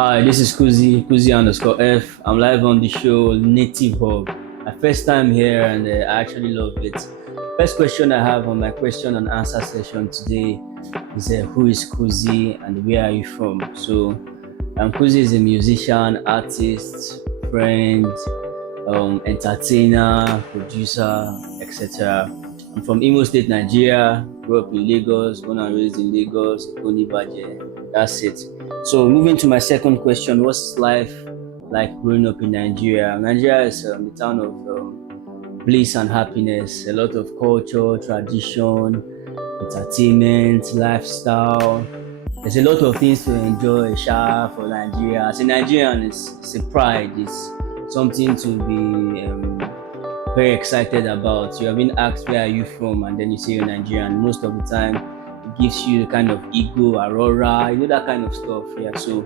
Hi, this is Kuzi underscore F. I'm live on the show Native Hub. My first time here and I actually love it. First question I have on my question and answer session today is who is Kuzi and where are you from? So, Kuzi is a musician, artist, friend, entertainer, producer, etc. I'm from Imo State, Nigeria. Grew up in Lagos, born and raised in Lagos, Onibaje. That's it. So moving to my second question, what's life like growing up in Nigeria? Nigeria is the town of bliss and happiness, a lot of culture, tradition, entertainment, lifestyle. There's a lot of things to enjoy, for Nigeria. As a Nigerian, it's a pride. It's something to be very excited about. You have been asked where are you from, and then you say you're Nigerian. Most of the time, it gives you the kind of ego, aurora, that kind of stuff. Yeah. So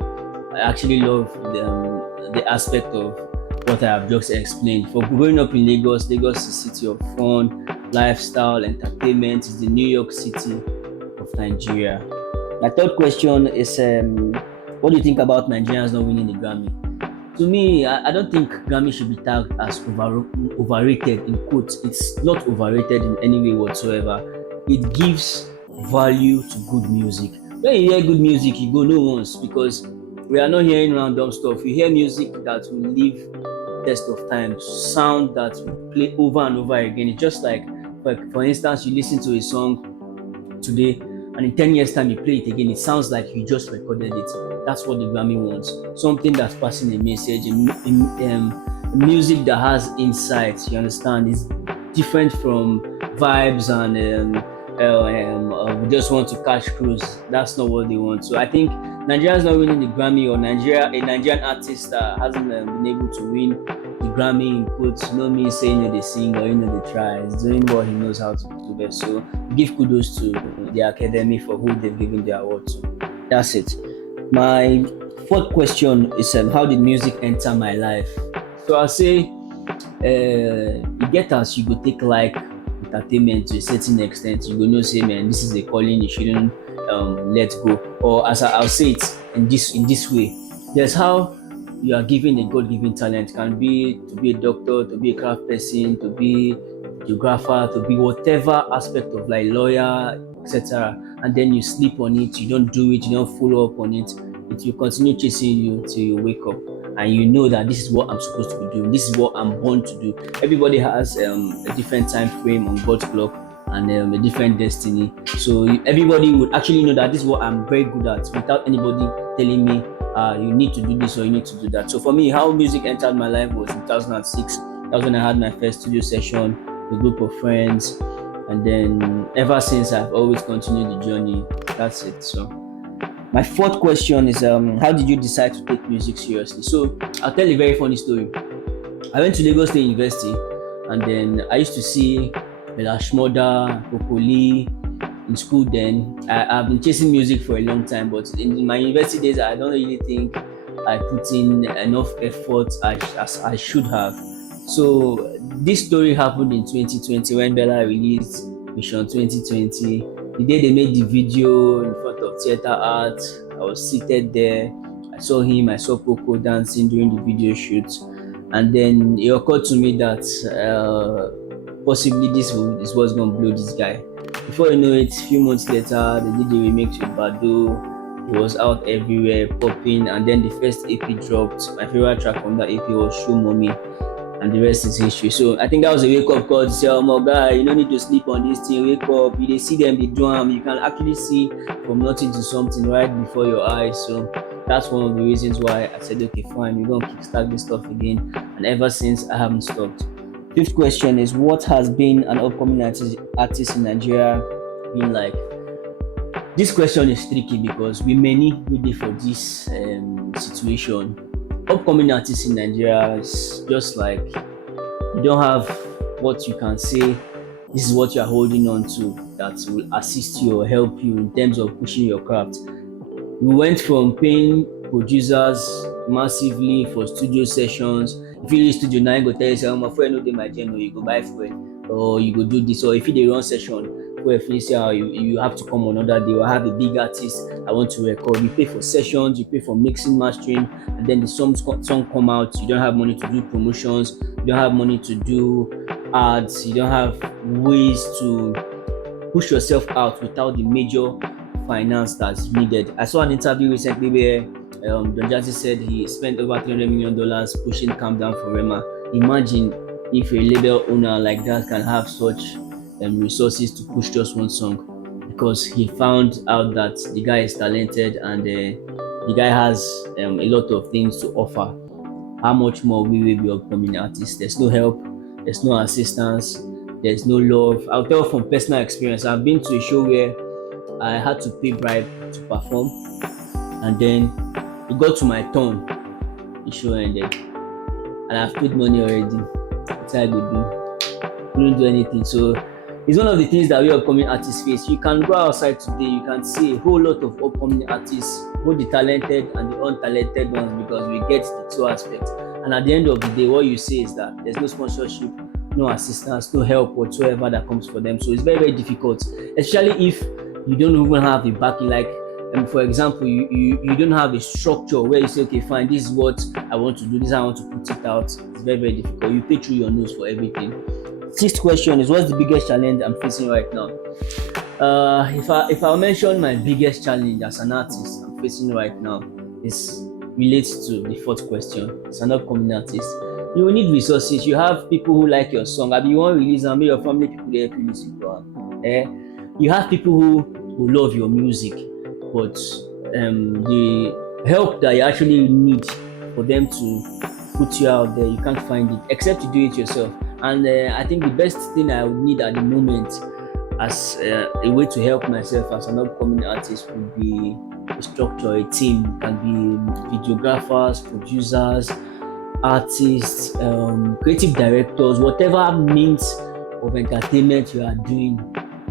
I actually love the aspect of what I have just explained. For growing up in Lagos, Lagos is a city of fun, lifestyle, entertainment. It's the New York City of Nigeria. My third question is, what do you think about Nigerians not winning the Grammy? To me, I don't think Grammy should be tagged as overrated in quotes. It's not overrated in any way whatsoever. It gives value to good music. When you hear good music, you go no once because we are not hearing random stuff. You hear music that will live test of time, sound that will play over and over again. It's just like, for instance, you listen to a song today and in 10 years time you play it again, it sounds like you just recorded it. That's what the Grammy wants. Something that's passing a message, music that has insights, you understand? It's different from vibes and we just want to catch cruise. That's not what they want. So I think Nigeria's not winning the Grammy, or a Nigerian artist that hasn't been able to win the Grammy in quotes. Me saying they sing or they try. He's doing what he knows how to do best. So give kudos to the academy for who they've given the award to. That's it. My fourth question is how did music enter my life? So I'll say you get as you go take like entertainment to a certain extent. You go know say man, this is a calling you shouldn't let go. Or as I'll say it in this way. There's how you are given a God-given talent. It can be to be a doctor, to be a craft person, to be a geographer, to be whatever aspect of like lawyer, etc. And then you sleep on it, you don't do it, you don't follow up on it. It will continue chasing you till you wake up and you know that this is what I'm supposed to be doing. This is what I'm born to do. Everybody has a different time frame on God's clock and a different destiny. So everybody would actually know that this is what I'm very good at without anybody telling me you need to do this or you need to do that. So for me, how music entered my life was in 2006. That was when I had my first studio session with a group of friends. And then ever since, I've always continued the journey. That's it. So my fourth question is how did you decide to take music seriously? So I'll tell a very funny story. I went to Lagos State University and then I used to see Bella Shmoda, Kokoli in school then. I've been chasing music for a long time, but in my university days, I don't really think I put in enough effort as I should have. So this story happened in 2020 when Bella released Mission 2020. The day they made the video in front of Theatre Art, I was seated there. I saw him, I saw Coco dancing during the video shoot. And then it occurred to me that possibly this is what's going to blow this guy. Before you know it, a few months later, they did the remix with Bado. It was out everywhere, popping. And then the first EP dropped. My favorite track on that EP was Show Mommy. And the rest is history. So I think that was a wake-up call to say, oh my guy, you don't need to sleep on this thing, wake up. You see them, they drum. You can actually see from nothing to something right before your eyes. So that's one of the reasons why I said, okay, fine, we're going to kickstart this stuff again. And ever since, I haven't stopped. Fifth question is, what has been an upcoming artist in Nigeria been like? This question is tricky because we many waiting for this situation. Upcoming artists in Nigeria is just like you don't have what you can say. This is what you are holding on to that will assist you or help you in terms of pushing your craft. We went from paying producers massively for studio sessions. If you reach studio now, you go tell yourself, my friend, no, they my channel, you go buy fuel, or you go do this, or if you dey run session before you finish you have to come another day, or I have a big artist I want to record. You pay for sessions, you pay for mixing, mastering, and then the song come out. You don't have money to do promotions, you don't have money to do ads, you don't have ways to push yourself out without the major finance that's needed. I saw an interview recently where Don Jazzy said he spent over $300 million pushing Calm Down for Rema. Imagine if a label owner like that can have such resources to push just one song, because he found out that the guy is talented and the guy has a lot of things to offer. How much more we will be upcoming artists? There's no help, there's no assistance, there's no love. I'll tell from personal experience. I've been to a show where I had to pay bribe to perform, and then it got to my turn. The show ended, and I've paid money already. What I could do? Couldn't do anything. So it's one of the things that we upcoming artists face. You can go outside today, you can see a whole lot of upcoming artists, both the talented and the untalented ones, because we get the two aspects. And at the end of the day, what you say is that there's no sponsorship, no assistance, no help whatsoever that comes for them. So it's very, very difficult, especially if you don't even have the backing. Like, for example, you don't have a structure where you say, okay, fine, this is what I want to do, this is how I want to put it out. It's very, very difficult. You pay through your nose for everything. Sixth question is, what's the biggest challenge I'm facing right now? If I mention my biggest challenge as an artist I'm facing right now, is relates to the fourth question. As an upcoming artist, you will need resources. You have people who like your song, and you want to release and your family people they help you listen to it. You have people who love your music, but the help that you actually need for them to put you out there, you can't find it except you do it yourself. And I think the best thing I would need at the moment as a way to help myself as an upcoming artist would be a structure, a team. It can be videographers, producers, artists, creative directors, whatever means of entertainment you are doing.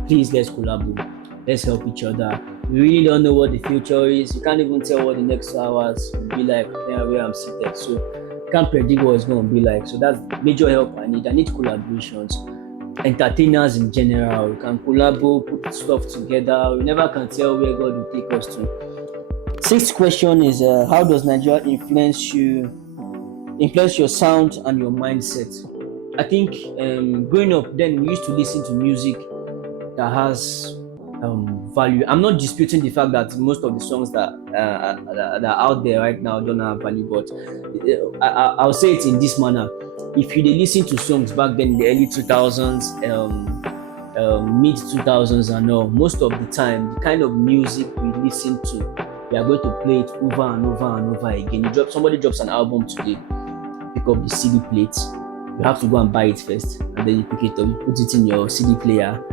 Please, let's collaborate. Let's help each other. We really don't know what the future is. You can't even tell what the next 2 hours will be like where I'm seated. So can't predict what it's going to be like. So that's major help I need. I need collaborations. Entertainers in general, we can collaborate, put stuff together. We never can tell where God will take us to. Sixth question is, how does Nigeria influence your sound and your mindset? I think growing up, then we used to listen to music that has value. I'm not disputing the fact that most of the songs that are out there right now don't have value, but I'll say it in this manner. If you listen to songs back then in the early 2000s, mid 2000s and all, most of the time the kind of music we listen to, we are going to play it over and over and over again. Somebody drops an album today, pick up the CD plate, you have to go and buy it first, and then you pick it up, you put it in your CD player,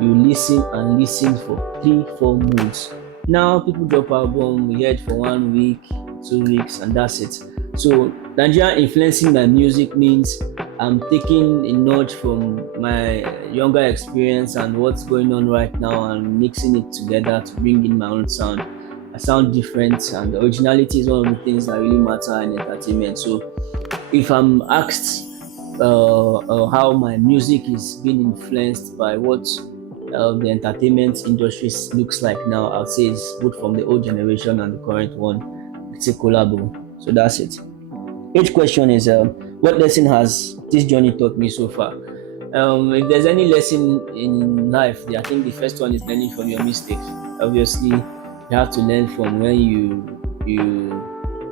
you listen and listen for 3-4 months. Now people drop album, we hear it for 1 week, 2 weeks, and that's it. So Nigeria influencing my music means I'm taking a nudge from my younger experience and what's going on right now and mixing it together to bring in my own sound. I sound different, and originality is one of the things that really matter in entertainment. So if I'm asked how my music is being influenced by what the entertainment industry looks like now, I'll say it's both from the old generation and the current one. It's a collabo. So that's it. Each question is, what lesson has this journey taught me so far? If there's any lesson in life, I think the first one is learning from your mistakes. Obviously, you have to learn from when you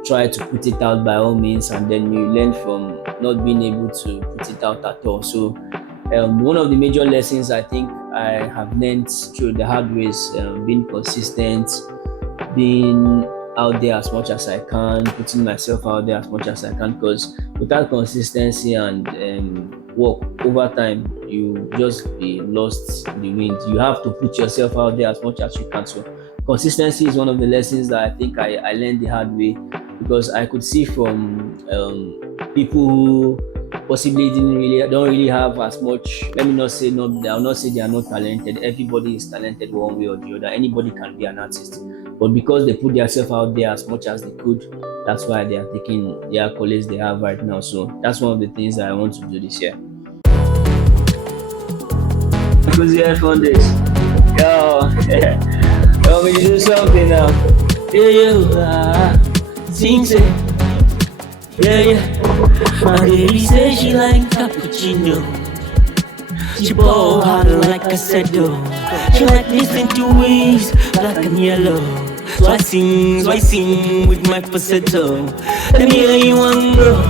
try to put it out by all means, and then you learn from not being able to put it out at all. So one of the major lessons I think I have learned through the hard way is being consistent, being out there as much as I can, putting myself out there as much as I can, because without consistency and work over time, you just be lost in the wind. You have to put yourself out there as much as you can. So consistency is one of the lessons that I think I learned the hard way, because I could see from people who possibly don't really have as much. Let me not say no. I'll not say they are not talented. Everybody is talented one way or the other. Anybody can be an artist, but because they put themselves out there as much as they could, that's why they are taking the accolades they have right now. So that's one of the things that I want to do this year. Kuzi, I found this. we do something now. Sing say, my baby say she like cappuccino. She ball harder like a saddle. She like listening to waves, black and yellow. So I sing with my falsetto. Let me hear you one go.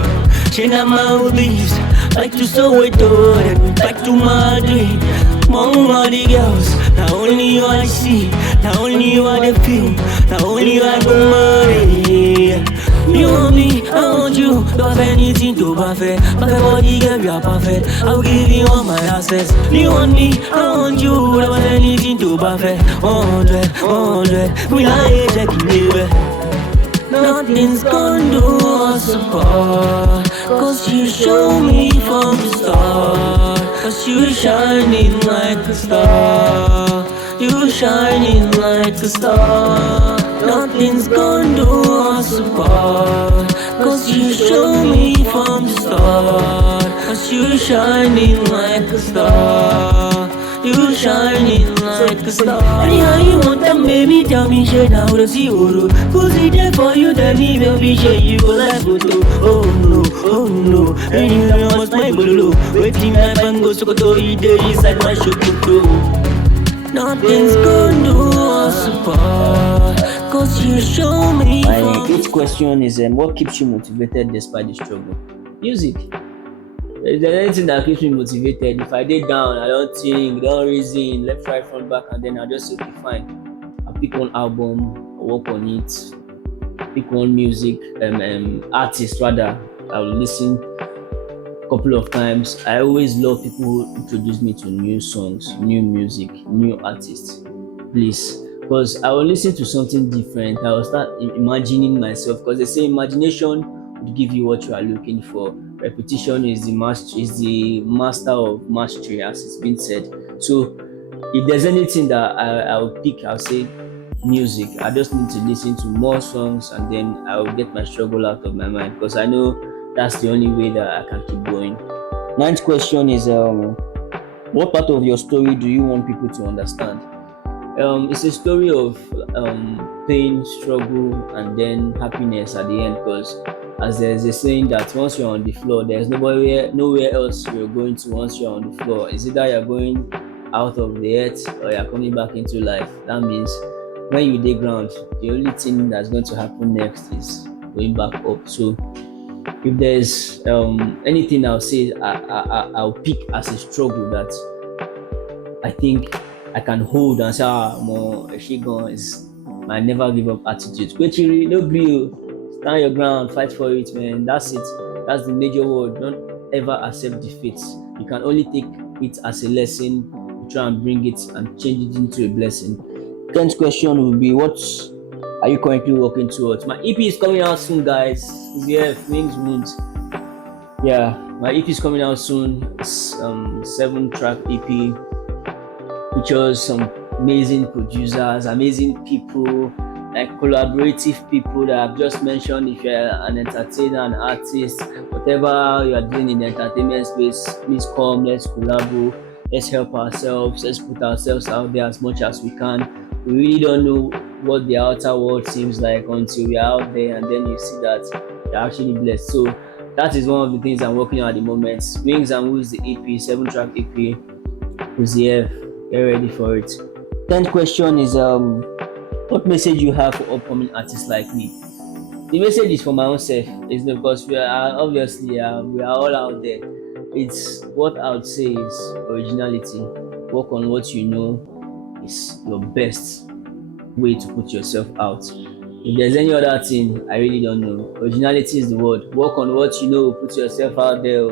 She got my leaves, like to Soweto, then back to Madrid. Among all the girls, not only you I see, not only you I feel, not only you I go marry. You want me, I want you. Don't have anything to perfect. But the body girl, you are perfect. I'll give you all my assets. You want me, I want you. Don't have anything to perfect. 100, we like checking baby. Nothing's gonna do us apart, 'cause you show me from the start. 'Cause you shining like a star. You shining like a star. Nothing's gonna do us apart, 'cause you show me from the start. 'Cause you shining like a star. You shining like a star. Anyhow you want that, baby, tell me shit now to see Oro. Kuzi there for you, tell me baby shit you go like photo. Oh no, anyhow you must my bolo. Waiting life and go Sokoto, you there inside my shokoto. Nothing's gonna do us apart, 'cause you show me. My eighth question is what keeps you motivated despite the struggle? Music. If there's anything that keeps me motivated, if I did down, I don't think, don't reason, left, right, front, back, and then I just say, okay, fine. I'll pick one album, I'll work on it, pick one music, artist rather, I'll listen a couple of times. I always love people who introduce me to new songs, new music, new artists. Please. Because I will listen to something different. I will start imagining myself. Because they say imagination would give you what you are looking for. Repetition is the master of mastery, as it's been said. So if there's anything that I'll pick, I'll say music. I just need to listen to more songs, and then I'll get my struggle out of my mind, because I know that's the only way that I can keep going. Ninth question is what part of your story do you want people to understand? It's a story of pain, struggle, and then happiness at the end, because as there's a saying that once you're on the floor, there's nowhere else you're going to once you're on the floor. It's either you're going out of the earth or you're coming back into life. That means when you dig ground, the only thing that's going to happen next is going back up. So if there's anything I'll say, I'll pick as a struggle that I think I can hold and say, more Shigon is my never give up attitude. Kwechiri, no grill, stand your ground, fight for it, man. That's it. That's the major word. Don't ever accept defeat. You can only take it as a lesson, try and bring it and change it into a blessing. 10th question will be, what are you currently working towards? My EP is coming out soon, guys. Yeah, Wings Wounds. Yeah, my EP is coming out soon. It's 7-track EP. Features some amazing producers, amazing people, like collaborative people that I've just mentioned. If you're an entertainer, an artist, whatever you are doing in the entertainment space, please come, let's collaborate, let's help ourselves, let's put ourselves out there as much as we can. We really don't know what the outer world seems like until we're out there, and then you see that you're actually blessed. So that is one of the things I'm working on at the moment. Wings and Woods, the EP, 7-track EP, Kuzi, get ready for it. 10th question is what message you have for upcoming artists like me? The message is for my own self. It's because we are obviously we are all out there. It's what I would say is originality. Work on what you know is your best way to put yourself out. If there's any other thing, I really don't know. Originality is the word. Work on what you know, put yourself out there.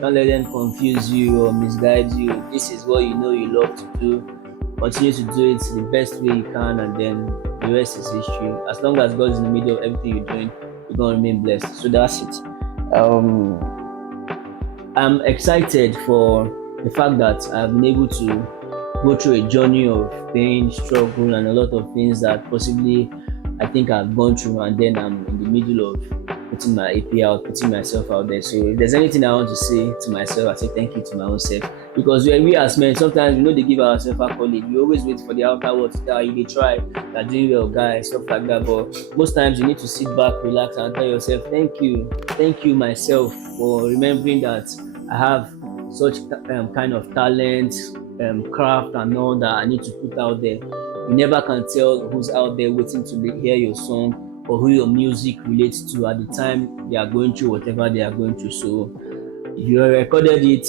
Don't let them confuse you or misguide you. This is what you know you love to do. Continue to do it the best way you can, and then the rest is history. As long as God is in the middle of everything you're doing, you're gonna remain blessed. So that's it. I'm excited for the fact that I've been able to go through a journey of pain, struggle, and a lot of things that possibly I think I've gone through, and then I'm in the middle of putting my AP out, putting myself out there. So if there's anything I want to say to myself, I say thank you to my own self. Because we as men, sometimes we know they give ourselves accolade. We always wait for the outer world to tell you they try, they're doing well, guys, stuff like that. But most times you need to sit back, relax, and tell yourself, thank you myself for remembering that I have such kind of talent, craft, and all that I need to put out there. You never can tell who's out there waiting to hear your song or who your music relates to at the time they are going through whatever they are going through. So if you recorded it,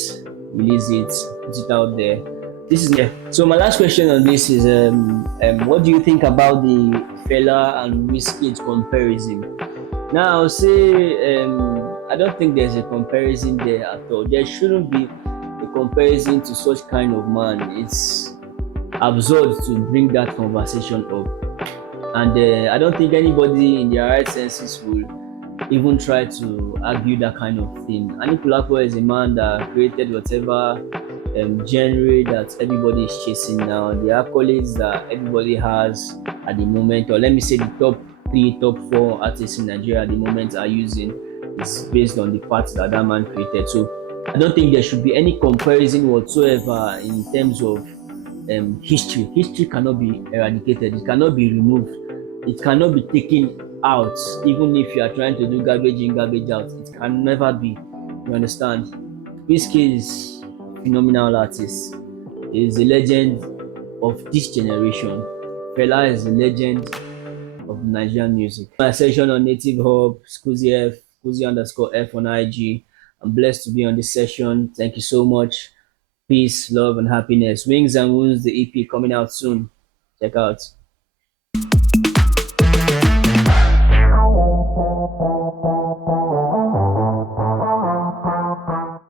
release it, put it out there. This is yeah. So my last question on this is what do you think about the Fela and Wizkid comparison? Now I'll say I don't think there's a comparison there at all. There shouldn't be a comparison to such kind of man. It's absurd to bring that conversation up. And I don't think anybody in their right senses will even try to argue that kind of thing. Anikulapo is a man that created whatever genre that everybody is chasing now. The accolades that everybody has at the moment, or let me say the top three, top four artists in Nigeria at the moment are using, is based on the parts that that man created. So I don't think there should be any comparison whatsoever in terms of history. History cannot be eradicated. It cannot be removed. It cannot be taken out. Even if you are trying to do garbage in, garbage out, it can never be. You understand? Wizkid is a phenomenal artist. He is a legend of this generation. Fela is a legend of Nigerian music. My session on Native Hub, Kuzi underscore F on IG. I'm blessed to be on this session. Thank you so much. Peace, love, and happiness. Wings and Wounds, the EP coming out soon. Check out.